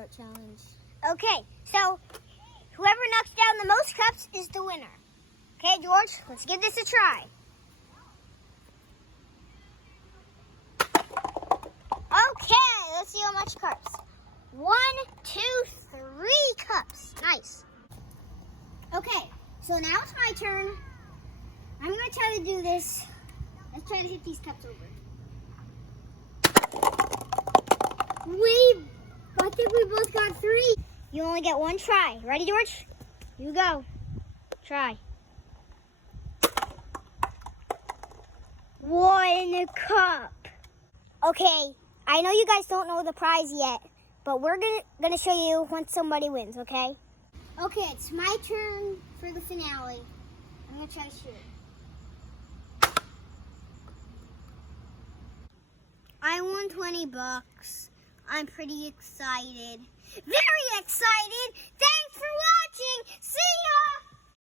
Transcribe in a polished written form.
start challenge. Okay, so whoever knocks down the most cups is the winner. Okay, George, let's give this a try. Okay, let's see how much cups. 1, 2, 3 cups. Nice. Okay, so now it's my turn. I'm going to try to do this. Let's try to hit these cups over. I think we both got 3. You only get 1 try. Ready, George? You go. Try. 1 cup. Okay, I know you guys don't know the prize yet, but we're gonna show you once somebody wins, okay? Okay, it's my turn for the finale. I'm gonna try to shoot. I won $20. I'm pretty excited. Very excited!